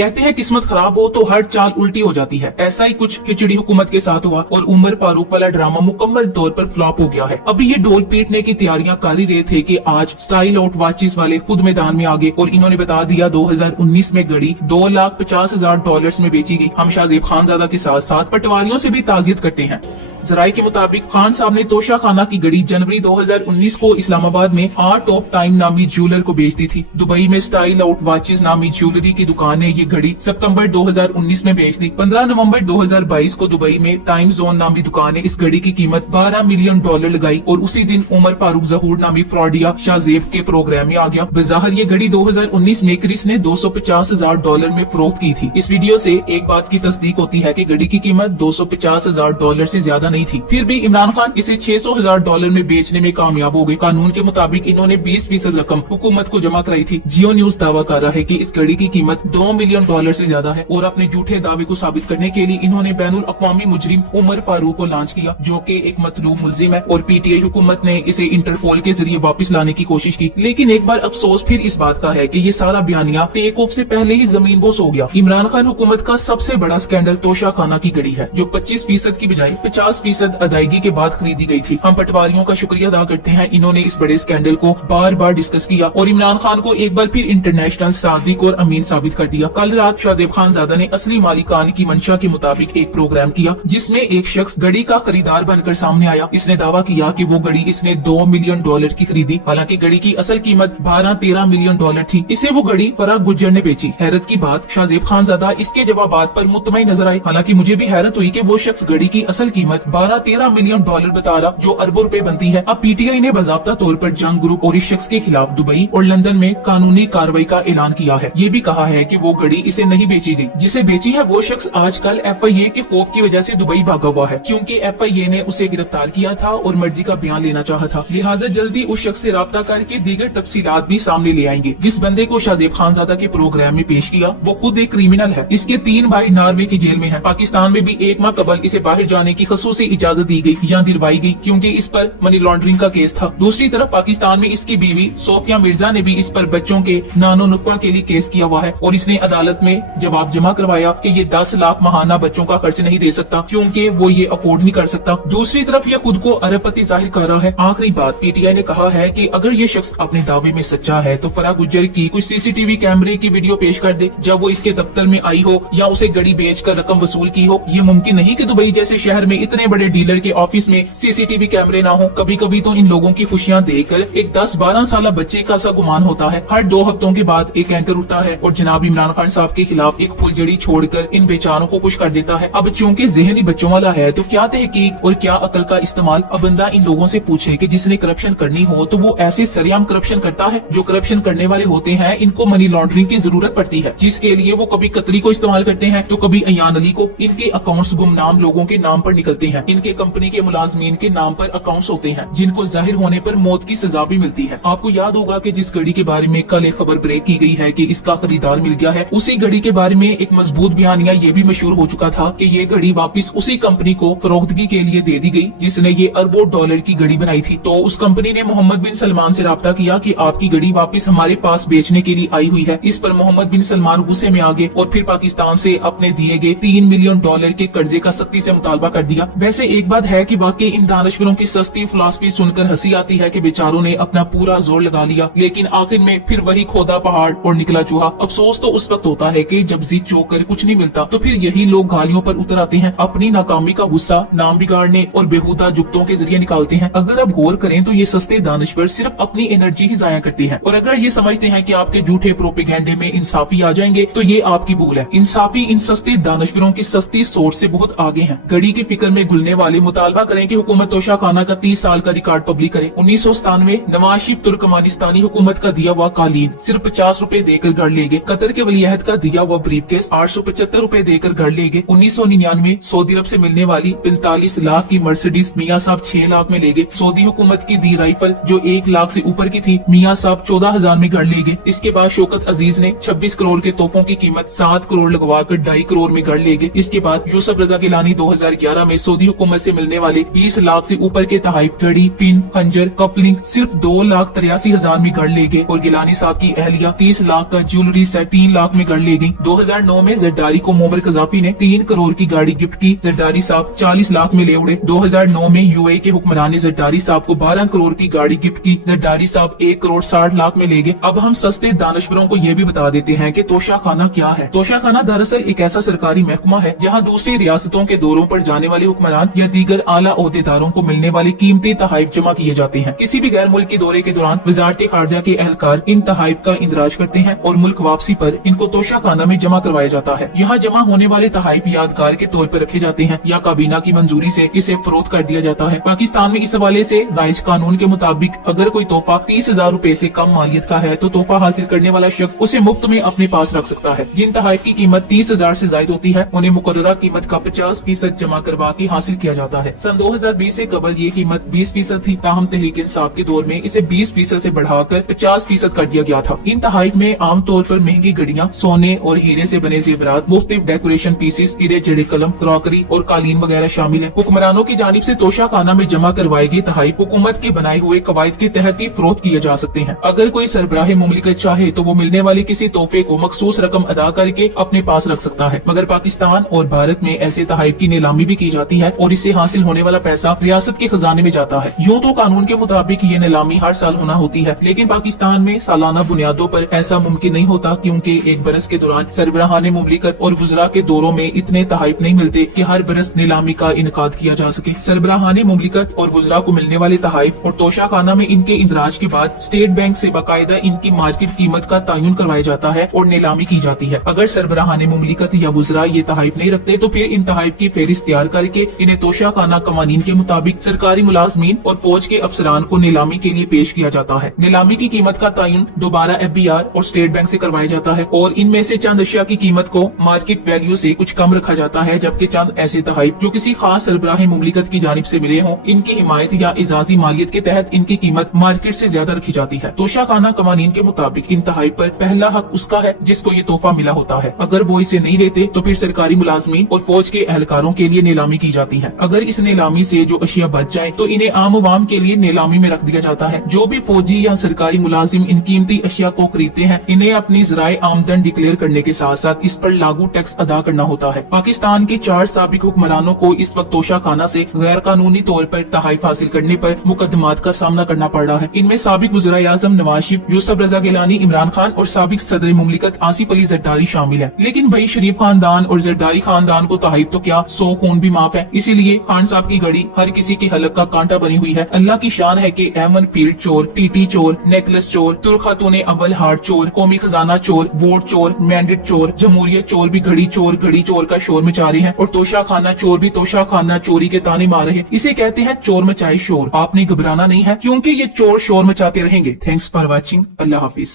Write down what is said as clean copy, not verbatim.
कहते हैं किस्मत खराब हो तो हर चाल उल्टी हो जाती है। ऐसा ही कुछ खिचड़ी हुकूमत के साथ हुआ और उमर फारूक वाला ड्रामा मुकम्मल तौर पर फ्लॉप हो गया है। अभी ये डोल पीटने की तैयारियां कर ही रहे थे कि आज स्टाइल आउट वॉचेस वाले खुद मैदान में आ गए और इन्होंने बता दिया 2019 में घड़ी $2,50,000 में बेची गई। हम शाहजेब खानजादा के साथ साथ पटवारियों से भी ताज़ियत करते हैं। जराये के मुताबिक खान साहब ने तोशा खाना की घड़ी जनवरी 2019 को इस्लामाबाद में आर्ट ऑफ टाइम नामी ज्वेलर को बेच दी थी। दुबई में स्टाइल आउट वॉचेस नामी ज्वेलरी की दुकान ने ये घड़ी सितंबर 2019 में बेच दी। 15 नवंबर 2022 को दुबई में टाइम जोन नामी दुकान ने इस घड़ी की कीमत $12 मिलियन लगाई और उसी दिन उमर फारूक जहूर नामी फ्रॉडिया शाहजेब के प्रोग्राम में आ गया। बज़ाहिर ये घड़ी 2019 में क्रिस ने $250,000 में फरोख्त की थी। इस वीडियो से एक बात की तस्दीक होती है कि घड़ी की कीमत $250,000 से ज्यादा नहीं थी। फिर भी इमरान खान इसे $600,000 में बेचने में कामयाब हो गए। कानून के मुताबिक इन्होंने 20% रकम हुकूमत को जमा कराई थी। जियो न्यूज दावा कर रहा है कि इस घड़ी की कीमत $2 मिलियन से ज्यादा है और अपने झूठे दावे को साबित करने के लिए इन्होंने बैनुल अक़वामी मुजरिम उमर फारूक को लॉन्च किया, जो कि एक मतलूब मुल्जिम है और पीटीआई हुकूमत ने इसे इंटरपोल के जरिए वापस लाने की कोशिश की। लेकिन एक बार अफसोस फिर इस बात का है कि ये सारा बयानिया टेक ऑफ से पहले ही जमीन बोस हो गया। इमरान खान हुकूमत का सबसे बड़ा स्कैंडल तोशा खाना की घड़ी है, जो 25% की बजाय 50% अदायगी के बाद खरीदी गई थी। हम पटवारियों का शुक्रिया अदा करते हैं, इन्होंने इस बड़े स्कैंडल को बार बार डिस्कस किया और इमरान खान को एक बार फिर इंटरनेशनल सादिक और अमीन साबित कर दिया। कल रात शाहजेब खानजादा ने असली मालिकान की मंशा के मुताबिक एक प्रोग्राम किया जिसमें एक शख्स घड़ी का खरीदार बनकर सामने आया। इसने दावा किया कि वो घड़ी इसने $2 मिलियन की खरीदी, हालांकि घड़ी की असल कीमत $12-13 मिलियन थी। इसे वो घड़ी फराग गुज्जर ने बेची। हैरत की बात, शाहजेब खानजादा इसके जवाबात पर मुतमईन नजर आए। हालांकि मुझे भी हैरत हुई कि वो शख्स घड़ी की असल कीमत $12-13 मिलियन बता रहा, जो अरबों रुपए बनती है। अब पीटीआई ने बाज़ाब्ता तौर पर जंग ग्रुप और इस शख्स के खिलाफ दुबई और लंदन में कानूनी कार्रवाई का ऐलान किया है। ये भी कहा है कि वो घड़ी इसे नहीं बेची गई, जिसे बेची है वो शख्स आजकल FIA के खौफ की वजह से दुबई भागा हुआ है, क्योंकि FIA ने उसे गिरफ्तार किया था और मर्जी का बयान लेना चाहा था। लिहाजा जल्दी उस शख्स से राब्ता करके दीगर तफसीलात भी सामने ले आएंगे। जिस बंदे को शाहजेब खानजादा के प्रोग्राम में पेश किया वो खुद एक क्रिमिनल है। इसके 3 भाई नॉर्वे की जेल में है। पाकिस्तान में भी 1 माह कबल इसे बाहर जाने की खसूसी इजाजत दी गई या दिलवाई गई, क्योंकि इस पर मनी लॉन्ड्रिंग का केस था। दूसरी तरफ पाकिस्तान में इसकी बीवी सोफिया मिर्जा ने भी इस पर बच्चों के नानो नुक्बा के लिए केस किया हुआ है और इसने अदालत में जवाब जमा करवाया कि ये 10 लाख माहाना बच्चों का खर्च नहीं दे सकता, क्योंकि वो ये अफोर्ड नहीं कर सकता। दूसरी तरफ ये खुद को अरबपति जाहिर कर रहा है। आखिरी बात, पीटीआई ने कहा है कि अगर ये शख्स अपने दावे में सच्चा है तो फराग गुज्जर की कुछ CCTV कैमरे की वीडियो पेश कर दे जब वो इसके दफ्तर में आई हो या उसे घड़ी बेचकर रकम वसूल की हो। ये मुमकिन नहीं कि दुबई जैसे शहर में इतने बड़े डीलर के ऑफिस में CCTV कैमरे ना हो। कभी कभी तो इन लोगों की खुशियां देखकर एक 10-12 साल बच्चे का सा गुमान होता है। हर 2 हफ्तों के बाद एक एंकर उठता है और जनाब इमरान खान साहब के खिलाफ एक फुलझड़ी छोड़कर इन बेचारों को खुश कर देता है। अब चूंकि ज़हनी बच्चों वाला है तो क्या तहकीक और क्या अकल का इस्तेमाल। अब बंदा इन लोगों से पूछे कि जिसने करप्शन करनी हो तो वो ऐसे सरेआम करप्शन करता है। जो करप्शन करने वाले होते हैं इनको मनी लॉन्ड्रिंग की जरूरत पड़ती है, जिसके लिए वो कभी कतरी को इस्तेमाल करते हैं तो कभी अयान अली को। इनके अकाउंट्स गुमनाम लोगों के नाम पर निकलते हैं। इनके कंपनी के मुलाजमीन के नाम पर अकाउंट्स होते हैं जिनको जाहिर होने पर मौत की सजा भी मिलती है। आपको याद होगा कि जिस घड़ी के बारे में कल एक खबर ब्रेक की गई है कि इसका खरीदार मिल गया है, उसी घड़ी के बारे में एक मजबूत बयानिया ये भी मशहूर हो चुका था कि ये घड़ी वापस उसी कंपनी को फरोख्तगी के लिए दे दी गई जिसने ये अरबों डॉलर की घड़ी बनाई थी। तो उस कंपनी ने मोहम्मद बिन सलमान से राब्ता किया कि आपकी घड़ी वापस हमारे पास बेचने के लिए आई हुई है। इस पर मोहम्मद बिन सलमान गुस्से में आ गए और फिर पाकिस्तान से अपने दिए गए $3 मिलियन के कर्जे का सख्ती से मुतालबा कर दिया। वैसे एक बात है कि वाकई इन दानश्वरों की सस्ती फिलॉसफी सुनकर हंसी आती है कि बेचारों ने अपना पूरा जोर लगा लिया, लेकिन आखिर में फिर वही खोदा पहाड़ और निकला चूहा। अफसोस तो उस वक्त होता है कि जब जीत चौकर कुछ नहीं मिलता तो फिर यही लोग गालियों पर उतर आते हैं, अपनी नाकामी का गुस्सा नाम बिगाड़ने और बेहुदा जुगतों के जरिए निकालते हैं। अगर अब गौर करें तो ये सस्ते दानश्वर सिर्फ अपनी एनर्जी ही जाया करते हैं, और अगर ये समझते हैं कि आपके झूठे प्रोपेगेंडे में इंसाफी आ जाएंगे तो ये आपकी भूल है। इंसाफी इन सस्ते दानश्वरों की सस्ती सोच से बहुत आगे है। घड़ी की फिक्र में घुलने वाले मुतालबा करें कि हुकूमत तोशा खाना का 30 साल का रिकॉर्ड पब्लिक करे। 1997 नवाज शरीफ तुर्कमानिस्तानी हुकूमत का दिया हुआ कालीन सिर्फ 50 रुपए देकर घर ले गए। कतर के वलीअहद का दिया हुआ ब्रीफकेस 875 रुपए देकर घर ले गए। 1999 सऊदी अरब से मिलने वाली 45 लाख की मर्सिडीज मियाँ साहब 6 लाख में ले गए। सऊदी हुकूमत की दी राइफल जो 1 लाख से ऊपर की थी मियाँ साहब 14,000 में घर ले गए। इसके बाद शौकत अजीज ने 26 करोड़ के तोहफों की कीमत 7 करोड़ लगवा कर 2.5 करोड़ में घर ले गए। इसके बाद यूसुफ रजा गिलानी 2011 में सऊदी हुकूमत से मिलने वाले 20 लाख से ऊपर के तहाइफ घड़ी, पिन, खंजर, कपलिंग सिर्फ 2,83,000 में घर ले गए। और गिलानी साहब की अहलिया 30 लाख का ज्वेलरी सेट 3 लाख में गढ़ ले गई। 2009 में जरदारी को मोअम्मर कजाफी ने 3 करोड़ की गाड़ी गिफ्ट की। जरदारी साहब 40 लाख में ले उड़े। 2009 में यूएई के हुक्मरान ने जरदारी साहब को 12 करोड़ की गाड़ी गिफ्ट की। जरदारी साहब 1 करोड़ 60 लाख में ले गए। अब हम सस्ते दानिशवरों को ये भी बता देते हैं कि तोशाखाना क्या है। तोशाखाना दरअसल एक ऐसा सरकारी महकमा है जहाँ दूसरी रियासतों के दौरों पर जाने वाले हुक्मरान या दीगर आला ओहदेदारों को मिलने वाली कीमती तहाइफ जमा किए जाते हैं। किसी भी गैर मुल्क के दौरे के दौरान वजारत खारजा के एहलकार इन तहाइफ का इंदराज करते हैं और मुल्क वापसी पर इनको तोशाखाना में जमा करवाया जाता है। यहाँ जमा होने वाले तहाइफ यादगार के तौर पर रखे जाते हैं या काबीना की मंजूरी से इसे फरोख्त कर दिया जाता है। पाकिस्तान में इस हवाले से नाइज कानून के मुताबिक अगर कोई तोहफा 30,000 रूपए से कम मालियत का है तो तोहफा हासिल करने वाला शख्स उसे मुफ्त में अपने पास रख सकता है। जिन तहाइफ की कीमत 30,000 से ज्यादा होती है उन्हें मुकर्ररा कीमत का 50% जमा करवा के हासिल किया जाता है। सन 2020 से कबल ये कीमत 20% थी, ताहम तहरीक इंसाफ के दौर में इसे 20% से बढ़ाकर 50% कर दिया गया था। इन तहाइफ में आमतौर पर महंगी घड़ियां, सोने और हीरे से बने जेवरात, मुख्तलिफ डेकोरेशन पीसेस, हीरे जड़े कलम, क्रॉकरी और कालीन वगैरह शामिल है। हुक्मरानों की जानिब से तोशाखाना में जमा करवाए गए तहाइफ हुकूमत के बनाए हुए कवायद के तहत ही फरोख्त किए जा सकते हैं। अगर कोई सरबराह मुमलिकत चाहे तो वो मिलने वाले किसी तोहफे को मखसूस रकम अदा करके अपने पास रख सकता है, मगर पाकिस्तान और भारत में ऐसे तहाइफ की नीलामी भी की जाती है और इससे हासिल होने वाला पैसा रियासत के खजाने में जाता है। यूँ तो कानून के मुताबिक ये नीलामी हर साल होना होती है, लेकिन पाकिस्तान में सालाना बुनियादों पर ऐसा मुमकिन नहीं होता क्योंकि एक बरस के दौरान सरबराहाने मुमलिकत और वुज़रा के दौरों में इतने तहाइफ नहीं मिलते कि हर बरस नीलामी का इनकाद किया जा सके। सरबराहाने मुमलिकत और वुज़रा को मिलने वाले तहाइफ और तोशाखाना में इनके इंदराज के बाद स्टेट बैंक से बाकायदा इनकी मार्केट कीमत का तयन करवाया जाता है और नीलामी की जाती है। अगर सरबराहाने मुमलिकत या वुज़रा ये तहाइफ नहीं रखते तो फिर इन तहाइफ की फेहरिस्त तैयार करके इन्हें तोशाखाना कवानीन के मुताबिक सरकारी मुलाजमीन और फौज के अफसरान को नीलामी के लिए पेश किया जाता है। नीलामी की कीमत का तयन दोबारा FBR और स्टेट बैंक से करवाया जाता है और इनमें से चंद अशिया की कीमत को मार्केट वैल्यू से कुछ कम रखा जाता है, जबकि चंद ऐसे तहाइफ जो किसी खास सरबराह मुमलिकत की जानिब से मिले हों, इनकी हिमायत या इजाजी मालियत के तहत इनकी कीमत मार्केट से ज्यादा रखी जाती है। तोशाखाना कवानीन के मुताबिक इन तहाइफ पर पहला हक उसका है जिसको ये तोहफा मिला होता है। अगर वो इसे नहीं लेते तो फिर सरकारी मुलाजमीन और फौज के एहलकारों के लिए नीलामी की जाती है। अगर इस नीलामी से जो अशिया बच जाए तो इन्हें आम अवाम के लिए नीलामी में रख दिया जाता है। जो भी फौजी या सरकारी मुलाजिम इन कीमती अशिया को खरीदते हैं इन्हें अपनी ज़राए आमदन डिक्लेयर करने के साथ साथ इस पर लागू टैक्स अदा करना होता है। पाकिस्तान के 4 साबिक हुक्मरानों को इस वक्त तोशाखाना से गैर कानूनी तौर पर तहाइफ हासिल करने पर मुकदमात का सामना करना पड़ रहा है। इनमें साबिक वज़ीर आज़म नवाज शरीफ, यूसुफ रजा गिलानी, इमरान खान और साबिक सदर मुमलिकत आसिफ अली जरदारी शामिल है। लेकिन भाई शरीफ खानदान और जरदारी खानदान को तहाइफ तो क्या 100 खून भी माफ है। इसीलिए खान साहब की घड़ी हर किसी की हलक का कांटा बनी हुई है। अल्लाह की शान है कि एमन फील्ड चोर, टीटी चोर, नेकलेस चोर, तुर्खातूने अव्वल हार्ट चोर, कौमी खजाना चोर, वोट चोर, मैंडेट चोर, जमहूरियत चोर भी घड़ी चोर का शोर मचा रहे हैं और तोशाखाना चोर भी तोशाखाना चोरी के ताने मार रहे हैं। इसे कहते हैं चोर मचाए शोर। आपने घबराना नहीं है क्योंकि ये चोर शोर मचाते रहेंगे। Thanks for watching. Allah Hafiz.